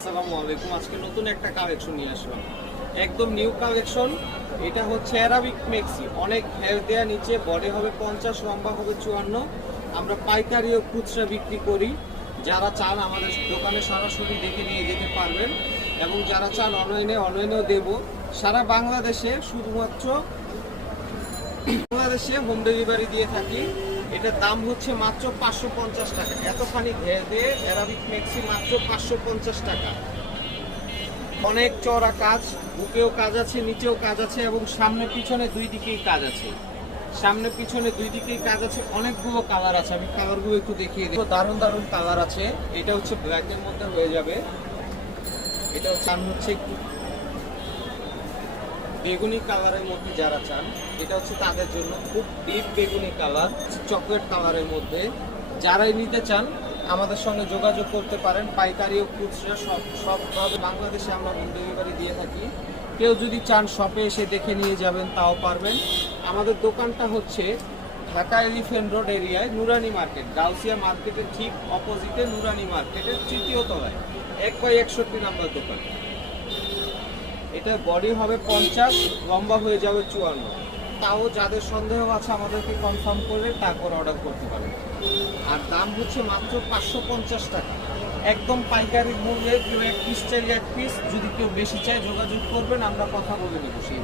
আসসালামু আলাইকুম। আজকে নতুন একটা কালেকশন নিয়ে আসলাম, একদম নিউ কালেকশন। এটা হচ্ছে অ্যারাবিক মেক্সি, অনেক ঘের দেয়া, নিচে বডি হবে 50, লম্বা হবে 54। আমরা পাইকারি ও খুচরা বিক্রি করি। যারা চান আমাদের দোকানে সরাসরি দেখে নিয়ে যেতে পারবেন, এবং যারা চান অনলাইনেও দেব। সারা বাংলাদেশে শুধুমাত্র বাংলাদেশে হোম ডেলিভারি দিয়ে থাকি। এটার দাম হচ্ছে মাত্র 550 টাকা। এতখানি ঘের দিয়ে অ্যারাবিক মেক্সি মাত্র 550 টাকা। অনেক চওড়া কাজ, বুকেও কাজ আছে, নিচেও কাজ আছে, এবং সামনে পিছনে দুই দিকেই কাজ আছে। সামনে পিছনে দুই দিকেই কাজ আছে। অনেকগুলো কালার আছে, আমি কালারগুলো একটু দেখিয়ে দেবো। দারুণ দারুণ কালার আছে। এটা হচ্ছে ব্ল্যাকের মধ্যে হয়ে যাবে। এটা হচ্ছে একটু বেগুনি কালারের মধ্যে যারা চান, এটা হচ্ছে তাদের জন্য। খুব ডিপ বেগুনি কালার, চকলেট কালারের মধ্যে যারাই নিতে চান আমাদের সঙ্গে যোগাযোগ করতে পারেন। পাইকারি ও খুচরা সবভাবে বাংলাদেশে আমরা হোম ডেলিভারি দিয়ে থাকি। কেউ যদি চান শপে এসে দেখে নিয়ে যাবেন তাও পারবেন। আমাদের দোকানটা হচ্ছে ঢাকা এলিফ্যান্ট রোড এরিয়ায় নুরানি মার্কেট, গাউসিয়া মার্কেটের ঠিক অপোজিটে নুরানি মার্কেটের 3য় তলায় 1/61 নাম্বার দোকান। এটা বডি হবে 50, লম্বা হয়ে যাবে 54। তাও যাদের সন্দেহ আছে আমাদেরকে কনফার্ম করে তারপর অর্ডার করতে পারেন। আর দাম হচ্ছে মাত্র 550 টাকা, একদম পাইকারি মূল্যে। কেউ এক পিস চাই এক পিস, যদি কেউ বেশি চায় যোগাযোগ করবেন, আমরা কথা বলে নেব সেই